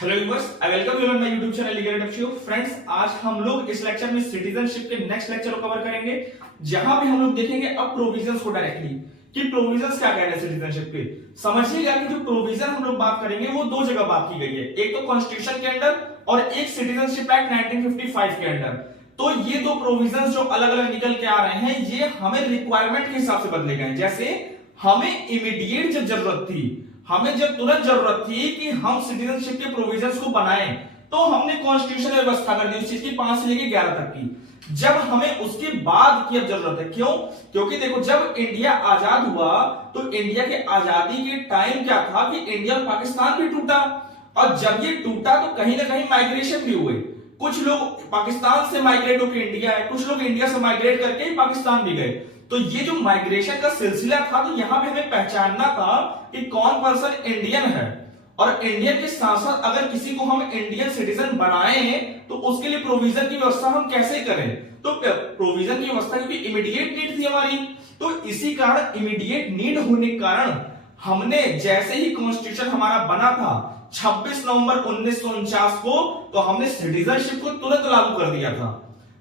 Hello viewers, I welcome you on my YouTube channel Legal Adept show. Friends, आज हम लोग इस lecture में सिटीजनशिप के नेक्स्ट लेक्चर को कवर करेंगे, जहां पे हम लोग देखेंगे अब प्रोविजंस को डायरेक्टली कि प्रोविजंस क्या कहते हैं सिटीजनशिप के। समझिएगा कि जो प्रोविजन हम लोग बात करेंगे वो दो जगह बात की गई है, एक तो कॉन्स्टिट्यूशन के अंदर और एक सिटीजनशिप एक्ट 1955 के अंदर। तो ये दो प्रोविजंस जो अलग अलग निकल के आ रहे हैं, ये हमें रिक्वायरमेंट के हिसाब से बदले गए। जैसे हमें इमीडिएट जब जरूरत थी, हमें जब तुरंत जरूरत थी कि हम सिटीजनशिप के प्रोविजंस को बनाएं, तो हमने कॉन्स्टिट्यूशन व्यवस्था कर दी उस चीज की 5 से लेकर 11 तक की। जब हमें उसके बाद की अब जरूरत है, क्यों? क्योंकि देखो, जब इंडिया आजाद हुआ तो इंडिया के आजादी के टाइम क्या था कि इंडिया और पाकिस्तान भी टूटा, और जब ये टूटा तो कहीं ना कहीं माइग्रेशन भी हुए। कुछ लोग पाकिस्तान से माइग्रेट होकर इंडिया आए, कुछ लोग इंडिया से माइग्रेट करके पाकिस्तान भी गए। तो ये जो माइग्रेशन का सिलसिला था, तो यहां पे हमें पहचानना था कि कौन पर्सन इंडियन है, और इंडियन के साथ साथ अगर किसी को हम इंडियन सिटीजन बनाए तो उसके लिए प्रोविजन की व्यवस्था हम कैसे करें। तो प्रोविजन की व्यवस्था क्योंकि इमीडिएट नीड थी हमारी, तो इसी कारण इमीडिएट नीड होने के कारण हमने जैसे ही कॉन्स्टिट्यूशन हमारा बना था 26 नवंबर 1949 को, तो हमने सिटीजनशिप को तुरंत लागू कर दिया था।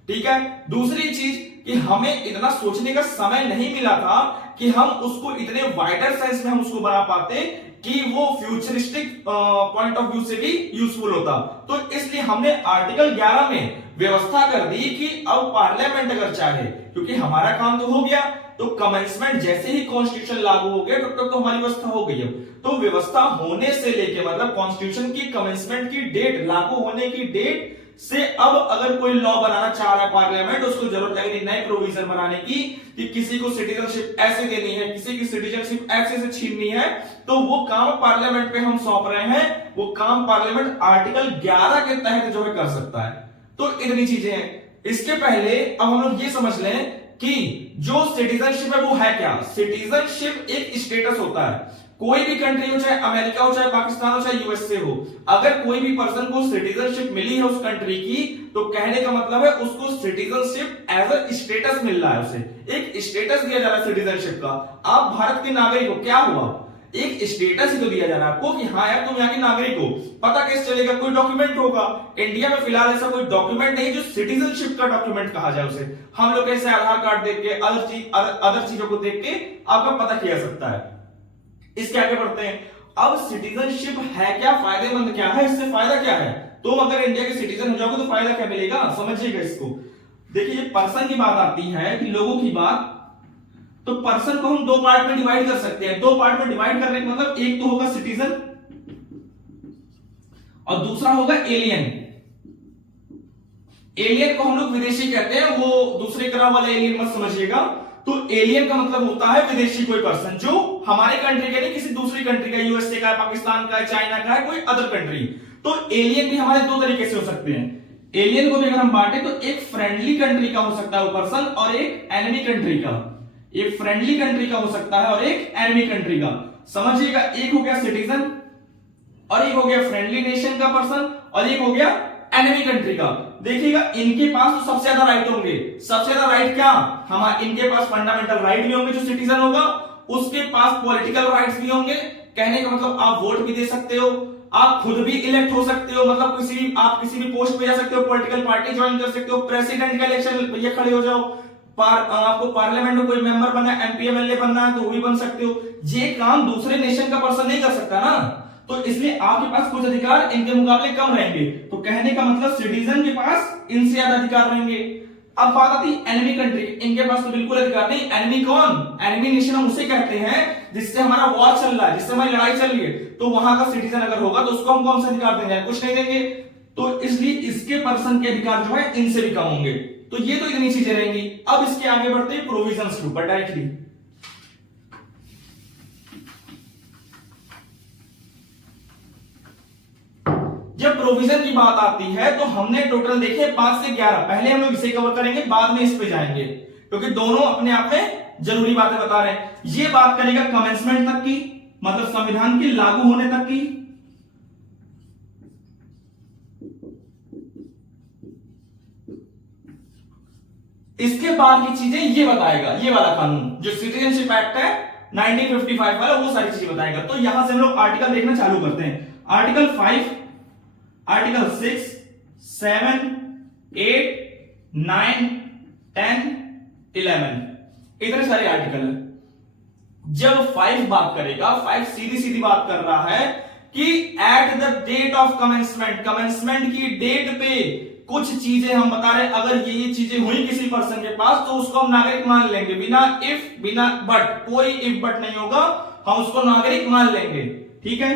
ठीक है। दूसरी चीज कि हमें इतना सोचने का समय नहीं मिला था कि हम उसको इतने वाइडर सेंस में हम उसको बना पाते कि वो फ्यूचरिस्टिक पॉइंट ऑफ व्यू से भी यूजफुल होता। तो इसलिए हमने आर्टिकल 11 में व्यवस्था कर दी कि अब पार्लियामेंट अगर चाहे, क्योंकि हमारा काम तो हो गया, तो कमेंसमेंट जैसे ही कॉन्स्टिट्यूशन लागू हो गया तब तो हमारी व्यवस्था हो गई। तो व्यवस्था होने से लेके मतलब कॉन्स्टिट्यूशन की कमेंसमेंट की डेट, लागू होने की डेट से अब अगर कोई लॉ बनाना चाह रहा है पार्लियामेंट, उसको जरूरत लगेगी नए प्रोविजन बनाने की कि किसी को सिटीजनशिप ऐसे देनी है, किसी की सिटीजनशिप ऐसे से छीननी है, तो वो काम पार्लियामेंट पे हम सौंप रहे हैं। वो काम पार्लियामेंट आर्टिकल 11 के तहत जो है कर सकता है। तो इतनी चीजें हैं। इसके पहले अब हम लोग ये समझ लें कि जो सिटीजनशिप है वो है क्या। सिटीजनशिप एक स्टेटस होता है, कोई भी कंट्री हो, चाहे अमेरिका हो, चाहे पाकिस्तान हो, चाहे यूएसए हो, अगर कोई भी पर्सन को सिटीजनशिप मिली है उस कंट्री की, तो कहने का मतलब है उसको सिटीजनशिप एज अ स्टेटस मिल रहा है, उसे एक स्टेटस दिया जा रहा है सिटीजनशिप का। आप भारत के नागरिक हो, क्या हुआ? एक स्टेटस ही तो दिया जा रहा है आपको कि हाँ यार तुम यहाँ के नागरिक हो। पता कैसे चलेगा? कोई डॉक्यूमेंट होगा। इंडिया में फिलहाल ऐसा कोई डॉक्यूमेंट नहीं जो सिटीजनशिप का डॉक्यूमेंट कहा जाए उसे। हम लोग ऐसे आधार कार्ड देख के, अदर चीजों को देख के आपका पता किया जा सकता है। इसके आगे बढ़ते हैं। अब सिटीजनशिप है क्या, फायदेमंद क्या है, इससे फायदा क्या है? तो अगर इंडिया के सिटीजन हो जाओगे तो फायदा क्या मिलेगा, समझिएगा इसको। देखिए, पर्सन की बात आती है कि लोगों की बात, तो पर्सन को हम दो पार्ट में डिवाइड कर सकते हैं। दो पार्ट में डिवाइड करने का मतलब एक तो होगा सिटीजन और दूसरा होगा एलियन। एलियन को हम लोग विदेशी कहते हैं, वो दूसरे ग्रह वाला एलियन मत समझिएगा। तो एलियन का मतलब होता है विदेशी कोई पर्सन जो हमारे कंट्री का नहीं, किसी दूसरी कंट्री का, यूएसए का, पाकिस्तान का, चाइना का है, कोई अदर कंट्री। तो एलियन भी हमारे दो तरीके से हो सकते हैं। एलियन को भी अगर हम बांटे तो एक फ्रेंडली कंट्री का हो सकता है वो पर्सन और एक एनिमी कंट्री का। एक फ्रेंडली कंट्री का हो सकता है और एक एनिमी कंट्री का। समझिएगा, एक हो गया सिटीजन और एक हो गया फ्रेंडली नेशन का पर्सन और एक हो गया एनिमी कंट्री का। देखिएगा, इनके पास तो सबसे ज्यादा राइट होंगे। सबसे ज्यादा राइट क्या? हम इनके पास फंडामेंटल राइट भी होंगे जो सिटीजन होगा, उसके पास पॉलिटिकल राइट्स भी होंगे। कहने का मतलब आप वोट भी दे सकते हो, आप खुद भी इलेक्ट हो सकते हो, मतलब आप किसी भी पोस्ट पे जा सकते हो, पॉलिटिकल पार्टी ज्वाइन कर सकते हो, प्रेसिडेंट का इलेक्शन ये खड़े हो जाओ, आपको पार्लियामेंट में कोई मेंबर बनना है, एमपी एमएलए बनना है तो वो भी बन सकते हो। ये काम दूसरे नेशन का पर्सन नहीं कर सकता ना, तो इसलिए आपके पास कुछ अधिकार इनके मुकाबले कम रहेंगे। तो कहने का मतलब सिटीजन के पास इनसे ज्यादा अधिकार रहेंगे। अब बात आती है एनिमी कंट्री, इनके पास तो बिल्कुल अधिकार नहीं। एनिमी कौन? एनिमी नेशन हम उसे कहते हैं जिससे हमारा वॉर चल रहा है, जिससे हमारी लड़ाई चल रही है। तो वहां का सिटीजन अगर होगा तो उसको हम कौन सा अधिकार देंगे? कुछ नहीं देंगे। तो इसलिए इसके पर्सन के अधिकार जो है इनसे भी कम होंगे। तो ये तो इतनी चीजें रहेंगी। अब इसके आगे बढ़ते हैं प्रोविजंस के ऊपर डायरेक्टली। जब प्रोविजन की बात आती है तो हमने टोटल देखे 5 से 11। पहले हम लोग इसे कवर करेंगे, बाद में इस पे जाएंगे, क्योंकि दोनों अपने आप में जरूरी बातें बता रहे हैं। ये बात करेगा कमेंसमेंट तक की, मतलब संविधान के लागू होने तक की। इसके बाद की चीजें ये बताएगा, ये वाला कानून जो सिटीजनशिप एक्ट है 1955 वाला, वो सारी चीजें बताएगा। तो यहां से हम लोग आर्टिकल देखना चालू करते हैं। आर्टिकल 5 आर्टिकल 6, 7, 8, 9, 10, 11, इतने सारे आर्टिकल है। जब 5 बात करेगा, 5 सीधी सीधी बात कर रहा है कि at the date of commencement, commencement की डेट पे कुछ चीजें हम बता रहे हैं, अगर ये चीजें हुई किसी पर्सन के पास तो उसको हम नागरिक मान लेंगे, बिना इफ बिना बट, कोई इफ बट नहीं होगा, हम उसको नागरिक मान लेंगे। ठीक है,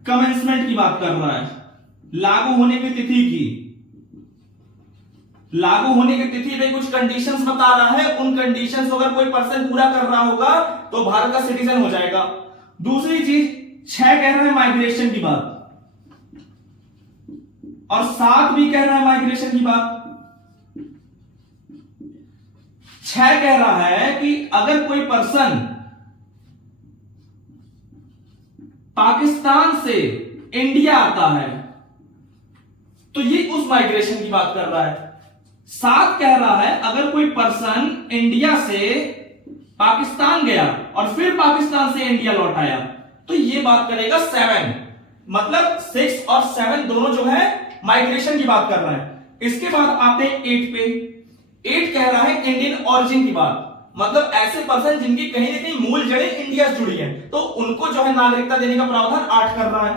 कमेंसमेंट की बात कर रहा है, लागू होने की तिथि की, लागू होने की तिथि पे कुछ कंडीशंस बता रहा है, उन कंडीशंस को अगर कोई पर्सन पूरा कर रहा होगा तो भारत का सिटीजन हो जाएगा। दूसरी चीज 6 कह रहा है माइग्रेशन की बात, और 7 भी कह रहा है माइग्रेशन की बात। 6 कह रहा है कि अगर कोई पर्सन पाकिस्तान से इंडिया आता है तो ये उस माइग्रेशन की बात कर रहा है। 7 कह रहा है अगर कोई पर्सन इंडिया से पाकिस्तान गया और फिर पाकिस्तान से इंडिया लौट आया तो ये बात करेगा 7, मतलब 6 और 7 दोनों जो है माइग्रेशन की बात कर रहा है। इसके बाद आते हैं 8 पे। 8 कह रहा है इंडियन ओरिजिन की बात, मतलब ऐसे पर्सन जिनकी कहीं ना कहीं मूल जड़ें इंडिया से जुड़ी हैं, तो उनको जो है नागरिकता देने का प्रावधान 8 कर रहा है।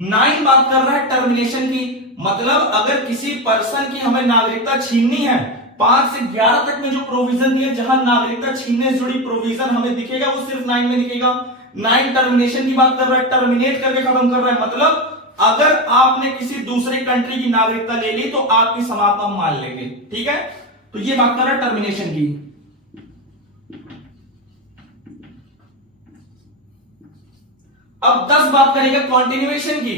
नाइन बात कर रहा है टर्मिनेशन की, मतलब अगर किसी पर्सन की हमें नागरिकता छीननी है, 5 से 11 तक में जो प्रोविजन दिए जहां नागरिकता छीनने से जुड़ी प्रोविजन हमें दिखेगा वो सिर्फ 9 में दिखेगा। 9 टर्मिनेशन की बात कर रहा है, टर्मिनेट करके खत्म कर रहा है, मतलब अगर आपने किसी दूसरे कंट्री की नागरिकता ले ली तो आपकी समाप्त हम मान लेंगे। ठीक है, तो ये बात कर रहा है टर्मिनेशन की। अब 10 बात करेगा कॉन्टिन्यूएशन की,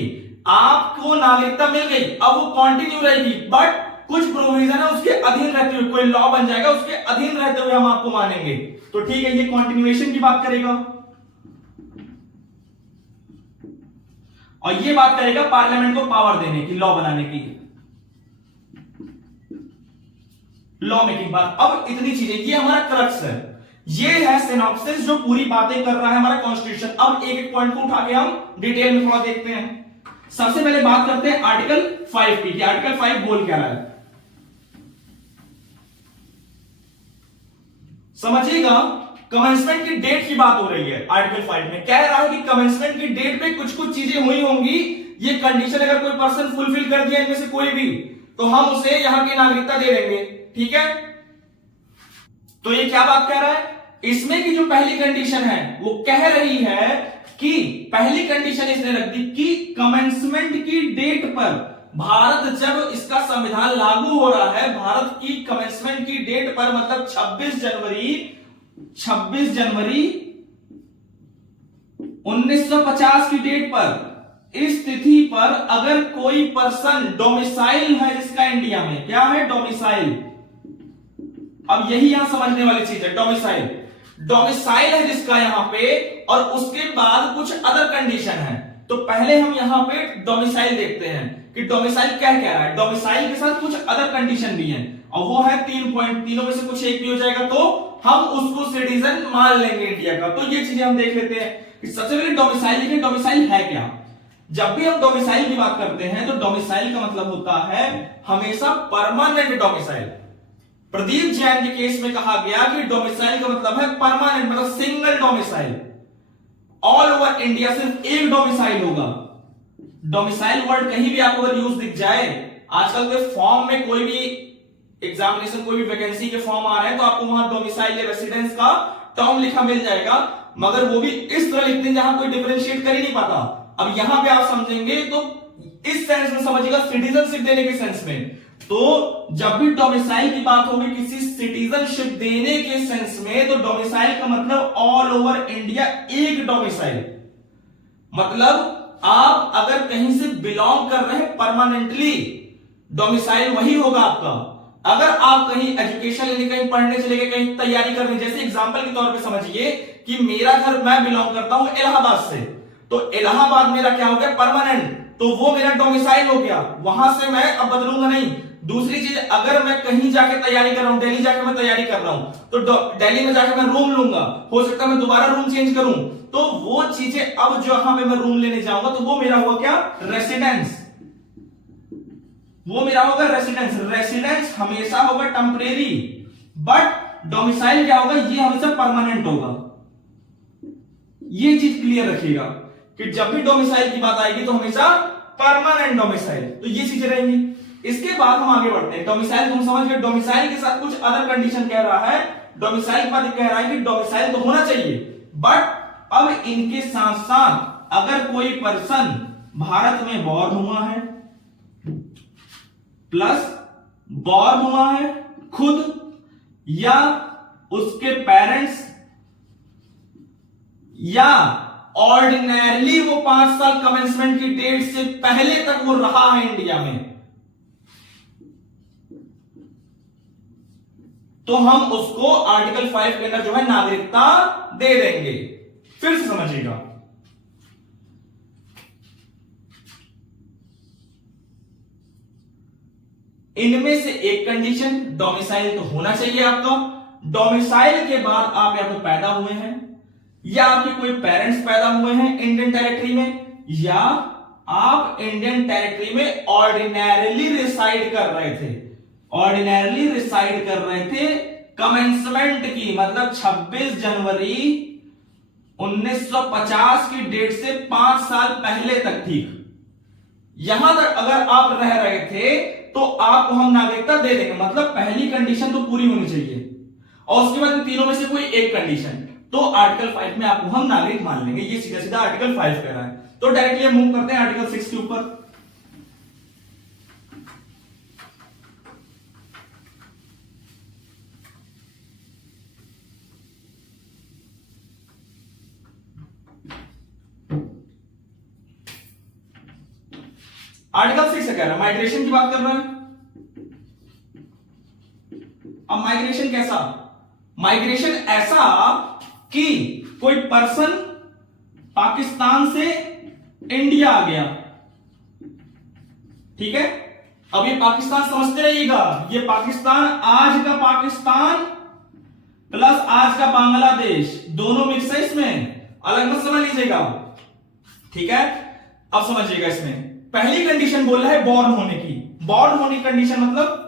आपको नागरिकता मिल गई, अब वो कंटिन्यू रहेगी, बट कुछ प्रोविजन है उसके अधीन रहते हुए, कोई लॉ बन जाएगा उसके अधीन रहते हुए हम आपको मानेंगे। तो ठीक है, ये कॉन्टिन्यूएशन की बात करेगा। और ये बात करेगा पार्लियामेंट को पावर देने की, लॉ बनाने की, लॉ मेकिंग बात। अब इतनी चीजें, ये हमारा क्रक्स है, ये है सिनॉप्सिस जो पूरी बातें कर रहा है हमारा कॉन्स्टिट्यूशन। अब एक एक पॉइंट को उठा के हम डिटेल में थोड़ा देखते हैं। सबसे पहले बात करते हैं आर्टिकल 5 की, आर्टिकल 5 बोल क्या रहा है, समझिएगा। कमेंसमेंट की डेट की बात हो रही है आर्टिकल 5 में, कह रहा है कि कमेंसमेंट की डेट पे कुछ कुछ चीजें हुई होंगी, ये कंडीशन अगर कोई पर्सन फुलफिल कर दिया इनमें से कोई भी, तो हम उसे यहां की नागरिकता दे देंगे। ठीक है, तो ये क्या बात कह रहा है, इसमें की जो पहली कंडीशन है वो कह रही है कि पहली कंडीशन इसने रख दी कि कमेंसमेंट की डेट पर, भारत जब इसका संविधान लागू हो रहा है, भारत की कमेंसमेंट की डेट पर, मतलब 26 जनवरी 1950 की डेट पर, इस तिथि पर अगर कोई पर्सन डोमिसाइल है जिसका इंडिया में, क्या है डोमिसाइल, अब यही यहां समझने वाली चीज है, डोमिसाइल, डोमिसाइल है जिसका यहां पे, और उसके बाद कुछ अदर कंडीशन है। तो पहले हम यहां पे डोमिसाइल देखते हैं कि डोमिसाइल क्या कह रहा है। डोमिसाइल के साथ कुछ अदर कंडीशन भी है, और वो है 3 पॉइंट, तीनों में से कुछ एक भी हो जाएगा तो हम उसको सिटीजन मान लेंगे इंडिया का। तो ये चीजें हम देख लेते हैं कि सबसे पहले डोमिसाइल लिखे, डोमिसाइल है क्या। जब भी हम डोमिसाइल की बात करते हैं तो डोमिसाइल का मतलब होता है हमेशा परमानेंट डोमिसाइल। प्रदीप जैन के केस में कहा गया कि डोमिसाइल का मतलब है परमानेंट, मतलब single domicile, all over India सिर्फ एक डोमिसाइल होगा। डोमिसाइल वर्ड कहीं भी आपको अगर यूज दिख जाए, आजकल के फॉर्म में कोई भी एग्जामिनेशन, कोई भी वैकेंसी के फॉर्म आ रहे हैं तो आपको वहां डोमिसाइल या रेसिडेंस का टर्म लिखा मिल जाएगा, मगर वो भी इस तरह लिखते हैं जहां कोई डिफरेंशिएट कर ही नहीं पाता। अब यहां पे आप समझेंगे तो इस सेंस में समझिएगा, सिटीजनशिप देने के सेंस में। तो जब भी डोमिसाइल की बात होगी किसी सिटीजनशिप देने के सेंस में, तो डोमिसाइल का मतलब ऑल ओवर इंडिया एक डोमिसाइल, मतलब आप अगर कहीं से बिलोंग कर रहे हैं परमानेंटली, डोमिसाइल वही होगा आपका। अगर आप कहीं एजुकेशन लेने, कहीं पढ़ने चले गए, कहीं तैयारी करने, जैसे एग्जांपल के तौर पे समझिए कि मेरा घर, मैं बिलोंग करता हूं इलाहाबाद से, तो इलाहाबाद मेरा क्या हो गया परमानेंट, तो वो मेरा डोमिसाइल हो गया, वहां से मैं अब बदलूंगा नहीं। दूसरी चीज, अगर मैं कहीं जाके तैयारी कर रहा हूं, दिल्ली जाके मैं तैयारी कर रहा हूं, तो दिल्ली में जाके मैं रूम लूंगा, हो सकता है मैं दोबारा रूम चेंज करूं, तो वो चीजें अब जहां पे मैं रूम लेने जाऊंगा तो वो मेरा होगा क्या, रेसिडेंस। वो मेरा होगा रेसिडेंस। रेसिडेंस हमेशा होगा टेम्परेरी, बट डोमिसाइल क्या होगा, ये हमेशा परमानेंट होगा। ये चीज क्लियर रखिएगा कि जब भी डोमिसाइल की बात आएगी तो हमेशा परमानेंट डोमिसाइल, तो ये चीजें रहेंगी। इसके बाद हम आगे बढ़ते हैं। डोमिसाइल तुम समझ गए, डोमिसाइल के साथ कुछ अदर कंडीशन कह रहा है। डोमिसाइल के बाद कह रहा है कि डोमिसाइल तो होना चाहिए, बट अब इनके साथ साथ अगर कोई पर्सन भारत में बॉर्न हुआ है, प्लस बॉर्न हुआ है खुद, या उसके पेरेंट्स, या ऑर्डिनरली वो 5 साल कमेंसमेंट की डेट से पहले तक वो रहा है इंडिया में, तो हम उसको आर्टिकल 5 के अंदर जो है नागरिकता दे देंगे। फिर से समझिएगा, इनमें से एक कंडीशन, डोमिसाइल तो होना चाहिए आपका। डोमिसाइल के बाद आप या तो पैदा हुए हैं, या आपके कोई पेरेंट्स पैदा हुए हैं इंडियन टेरिटरी में, या आप इंडियन टेरिटरी में ऑर्डिनरली रिसाइड कर रहे थे। ऑर्डिनरली रिसाइड कर रहे थे कमेंसमेंट की, मतलब 26 जनवरी 1950 की डेट से 5 साल पहले तक, ठीक यहां तक अगर आप रह रहे थे तो आपको हम नागरिकता दे देंगे। मतलब पहली कंडीशन तो पूरी होनी चाहिए, और उसके बाद इन तीनों में से कोई एक कंडीशन, तो आर्टिकल 5 में आपको हम नागरिक मान लेंगे। ये सीधा सीधा आर्टिकल 5 कह रहा है। तो डायरेक्टली मूव करते हैं आर्टिकल 6 के ऊपर। आर्टिकल 6 से कह रहा है, माइग्रेशन की बात कर रहा है। अब माइग्रेशन कैसा, माइग्रेशन ऐसा कि कोई पर्सन पाकिस्तान से इंडिया आ गया, ठीक है। अब ये पाकिस्तान समझते रहिएगा, ये पाकिस्तान, आज का पाकिस्तान प्लस आज का बांग्लादेश, दोनों मिक्स है इसमें, अलग मत समझ लीजिएगा, ठीक है। अब समझिएगा, इसमें पहली कंडीशन बोल रहा है बॉर्न होने की। बॉर्न होने की कंडीशन मतलब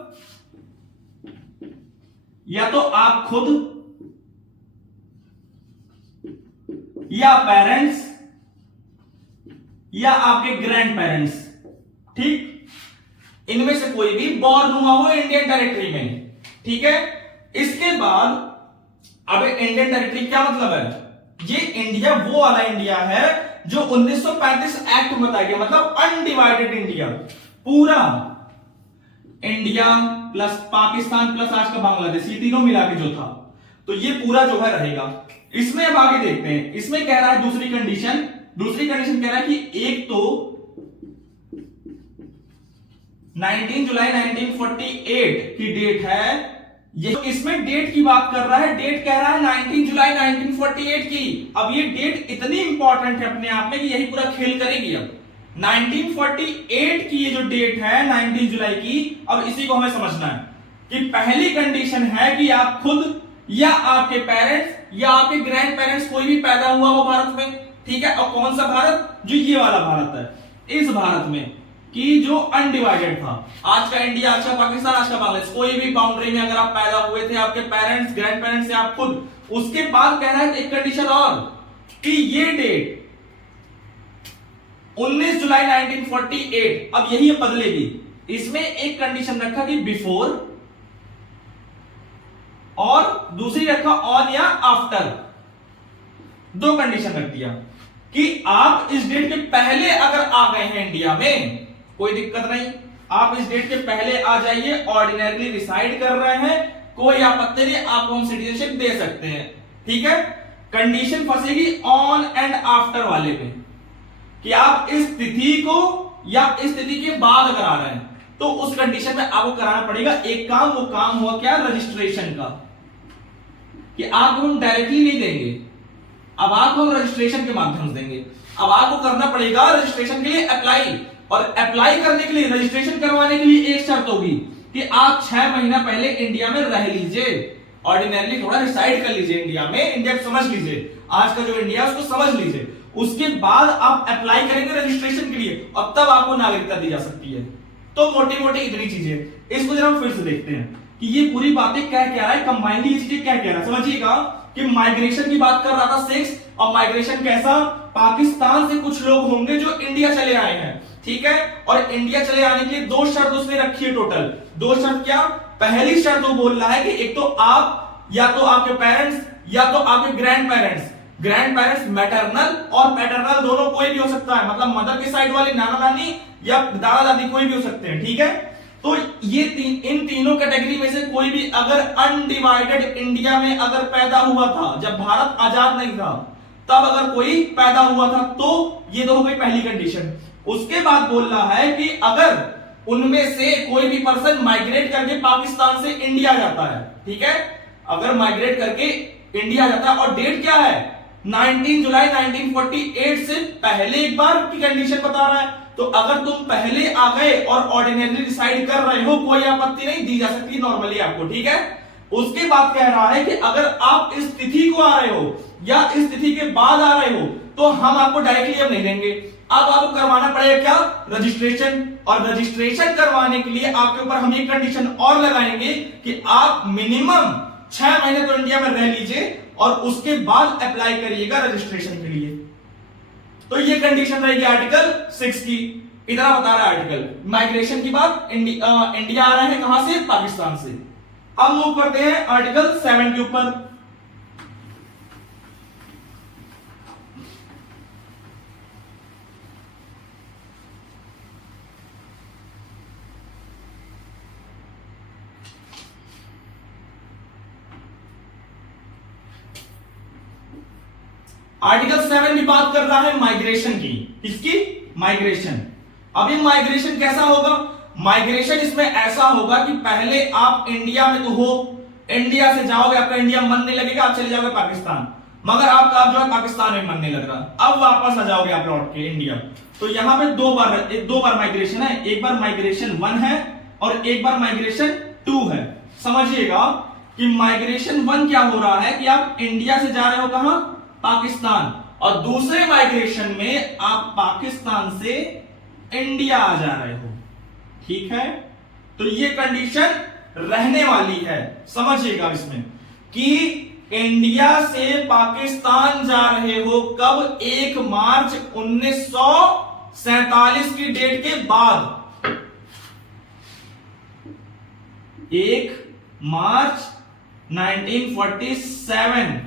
या तो आप खुद, या पेरेंट्स, या आपके ग्रैंड पेरेंट्स, ठीक, इनमें से कोई भी बॉर्न हुआ हो इंडियन टेरिटरी में, ठीक है। इसके बाद अब इंडियन टेरिटरी क्या मतलब है, ये इंडिया वो वाला इंडिया है जो 1935 एक्ट में बताया गया, मतलब अनडिवाइडेड इंडिया, पूरा इंडिया प्लस पाकिस्तान प्लस आज का बांग्लादेश, ये तीनों मिला के जो था, तो ये पूरा जो है रहेगा। इसमें अब आगे देखते हैं, इसमें कह रहा है दूसरी कंडीशन कह रहा है कि एक तो 19 जुलाई 1948 की डेट है, ये इसमें डेट की बात कर रहा है, डेट कह रहा है 19 जुलाई 1948 की। अब ये डेट इतनी इंपॉर्टेंट है अपने आप में कि यही पूरा खेल करेगी। अब 1948 की ये जो डेट है 19 जुलाई की, अब इसी को हमें समझना है कि पहली कंडीशन है कि आप खुद, या आपके पेरेंट्स, या आपके ग्रैंड पेरेंट्स, कोई भी पैदा हुआ हो भारत में, ठीक है। और कौन सा भारत, जो ये वाला भारत है, इस भारत में कि जो अनडिवाइडेड था, आज का इंडिया, आज का पाकिस्तान, आज का बांग्लादेश, कोई भी बाउंड्री में अगर आप पैदा हुए थे, आपके पेरेंट्स, ग्रैंड पेरेंट्स, या आप खुद। उसके बाद कह रहा है एक कंडीशन और कि ये डेट 19 जुलाई 1948, अब यही बदलेगी। इसमें एक कंडीशन रखा कि बिफोर, और दूसरी रखा ऑन या आफ्टर, दो कंडीशन रख दिया कि आप इस डेट के पहले अगर आ गए हैं इंडिया में, कोई दिक्कत नहीं, आप इस डेट के पहले आ जाइए, ऑर्डिनरली रिसाइड कर रहे हैं, कोई आपत्ति नहीं, आपको हम सिटीजनशिप दे सकते हैं, ठीक है। कंडीशन फंसेगी ऑन एंड आफ्टर वाले पे, कि आप इस तिथि को या इस तिथि के बाद अगर आ रहे हैं, तो उस कंडीशन में आपको कराना पड़ेगा एक काम। वो काम हुआ क्या, रजिस्ट्रेशन का, कि आपको हम डायरेक्टली नहीं देंगे, अब आपको हम रजिस्ट्रेशन के माध्यम से देंगे। अब आपको करना पड़ेगा रजिस्ट्रेशन के लिए अप्लाई, और अप्लाई करने के लिए, रजिस्ट्रेशन करवाने के लिए एक शर्त होगी कि आप 6 महीना पहले इंडिया में रह लीजिए, ऑर्डिनरली थोड़ा रिसाइड कर लीजिए इंडिया में, इंडिया को समझ लीजिए, आज का जो इंडिया है उसको समझ लीजिए, उसके बाद आप अप्लाई करेंगे रजिस्ट्रेशन के लिए और तब आपको नागरिकता दी जा सकती है। तो मोटी मोटी इतनी चीजें, इसको जरा हम फिर से देखते हैं कि ये पूरी बातें क्या कह रहा है, कंबाइनली ये चीजें क्या कह रहा है। समझिएगा कि माइग्रेशन की बात कर रहा था 6, और माइग्रेशन कैसा, पाकिस्तान से कुछ लोग होंगे जो इंडिया चले आए हैं, ठीक है, और इंडिया चले आने के लिए 2 शर्त उसने रखी है टोटल। 2 शर्त क्या, पहली शर्त वो बोल रहा है कि एक तो आप या तो आपके पेरेंट्स या तो आपके ग्रैंड पेरेंट्स मैटरनल और पैटर्नल दोनों कोई भी हो सकता है, मतलब मदर के साइड वाले नाना नानी या दादा दादी कोई भी हो सकते हैं, ठीक है। तो ये इन तीनों कैटेगरी में से कोई भी अगर अनडिवाइडेड इंडिया में अगर पैदा हुआ था, जब भारत आजाद नहीं था तब अगर कोई पैदा हुआ था, तो ये तो हो गई पहली कंडीशन। उसके बाद बोल रहा है कि अगर उनमें से कोई भी पर्सन माइग्रेट करके पाकिस्तान से इंडिया जाता है, ठीक है, अगर माइग्रेट करके इंडिया जाता है, और डेट क्या है 19 जुलाई 1948 से पहले एक बार की कंडीशन बता रहा है, तो अगर तुम पहले आ गए और ऑर्डिनरी डिसाइड कर रहे हो, कोई आपत्ति नहीं दी जा सकती नॉर्मली आपको, ठीक है। उसके बाद कह रहा है कि अगर आप इस तिथि को आ रहे हो या इस तिथि के बाद आ रहे हो तो हम आपको डायरेक्टली अब नहीं देंगे, अब आपको करवाना पड़ेगा क्या, रजिस्ट्रेशन। और रजिस्ट्रेशन करवाने के लिए आपके ऊपर हम एक कंडीशन और लगाएंगे कि आप मिनिमम 6 महीने तो इंडिया में रह लीजिए और उसके बाद अप्लाई करिएगा रजिस्ट्रेशन के लिए। तो ये कंडीशन रहेगी आर्टिकल 6 की। इतना बता रहा है आर्टिकल माइग्रेशन की बात, इंडिया आ रहा है कहां से, पाकिस्तान से। अब मूव करते हैं आर्टिकल 7 के ऊपर। आर्टिकल 7 भी बात कर रहा है माइग्रेशन की, किसकी, माइग्रेशन। अभी माइग्रेशन कैसा होगा, माइग्रेशन इसमें ऐसा होगा कि पहले आप इंडिया में तो हो, इंडिया से जाओगे, आपका इंडिया मन नहीं लगेगा, आप चले जाओगे पाकिस्तान, मगर आपका जो है पाकिस्तान में मन नहीं लग रहा, अब वापस आ जाओगे आप लौट के इंडिया। तो यहां पे दो बार माइग्रेशन है, एक बार माइग्रेशन 1 है और एक बार माइग्रेशन 2 है। समझिएगा कि माइग्रेशन 1 क्या हो रहा है कि आप इंडिया से जा रहे हो कहां, पाकिस्तान, और दूसरे माइग्रेशन में आप पाकिस्तान से इंडिया आ जा रहे हो, ठीक है। तो ये कंडीशन रहने वाली है, समझिएगा इसमें कि इंडिया से पाकिस्तान जा रहे हो कब, 1 मार्च 1947 की डेट के बाद, 1 मार्च 1947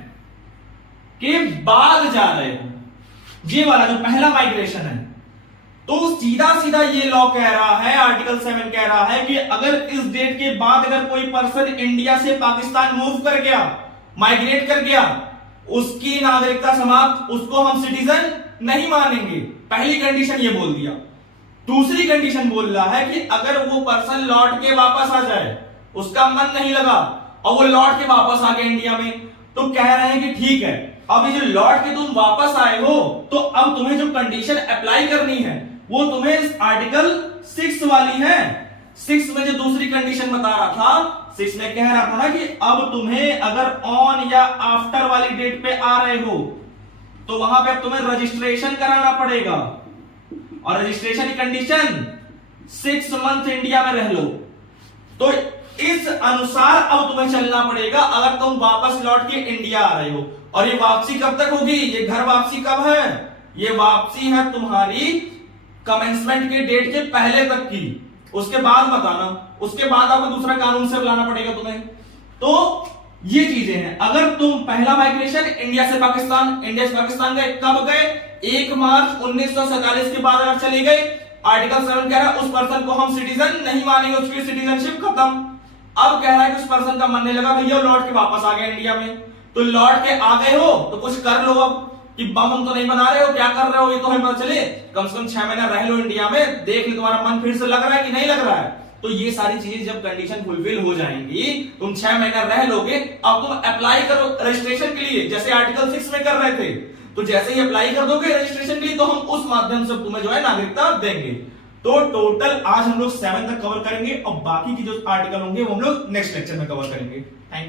के बाद जा रहे हो, ये वाला जो पहला माइग्रेशन है। तो सीधा सीधा ये लॉ कह रहा है, आर्टिकल 7 कह रहा है कि अगर इस डेट के बाद अगर कोई पर्सन इंडिया से पाकिस्तान मूव कर गया, माइग्रेट कर गया, उसकी नागरिकता समाप्त, उसको हम सिटीजन नहीं मानेंगे। पहली कंडीशन ये बोल दिया। दूसरी कंडीशन बोल रहा है कि अगर वो पर्सन लौट के वापस आ जाए, उसका मन नहीं लगा और वो लौट के वापस आ गए इंडिया में, तो कह रहे हैं कि ठीक है, अब ये जो लौट के तुम वापस आए हो, तो अब तुम्हें जो कंडीशन अप्लाई करनी है वो तुम्हें आर्टिकल 6 वाली है। 6 में जो दूसरी कंडीशन बता रहा था, 6 में कह रहा था ना कि अब तुम्हें अगर ऑन या आफ्टर वाली डेट पे आ रहे हो तो वहां पे अब तुम्हें रजिस्ट्रेशन कराना पड़ेगा, और रजिस्ट्रेशन की कंडीशन 6 मंथ इंडिया में रह लो। तो इस अनुसार अब तुम्हें चलना पड़ेगा अगर तुम वापस लौट के इंडिया आ रहे हो। और ये वापसी कब तक होगी, ये घर वापसी कब है, ये वापसी है तुम्हारी कमेंसमेंट के डेट के पहले तक की, उसके बाद बताना, उसके बाद आपको दूसरा कानून से बुलाना पड़ेगा तुम्हें। तो ये चीजें हैं। अगर तुम पहला माइग्रेशन इंडिया से पाकिस्तान, इंडिया से पाकिस्तान गए, कब गए, 1 मार्च 1947 के बाद अगर चले गए, आर्टिकल 7 कह रहा है उस पर्सन को हम सिटीजन नहीं मानेंगे, उसकी सिटीजनशिप खत्म। अब कह रहा है कि उस पर्सन का मन नहीं लगा, भैया लौट के वापस आ गए इंडिया में, तो लौट के आ गए हो तो कुछ कर लो, अब कि बम तो नहीं बना रहे हो, क्या कर रहे हो ये तो हमें पता चले, कम से कम 6 महीना रह लो इंडिया में, देख लो तुम्हारा मन फिर से लग रहा है कि नहीं लग रहा है। तो ये सारी चीजें जब कंडीशन फुलफिल हो जाएंगी, तुम 6 महीना रह लोगे, अब तुम अप्लाई करो रजिस्ट्रेशन के लिए, जैसे आर्टिकल 6 में कर रहे थे। तो जैसे ही अप्लाई कर दोगे रजिस्ट्रेशन के लिए, तो हम उस माध्यम से तुम्हें जो है नागरिकता देंगे। तो टोटल आज हम लोग 7 तक कवर करेंगे और बाकी की जो आर्टिकल होंगे वो हम लोग नेक्स्ट लेक्चर में कवर करेंगे। Thank you.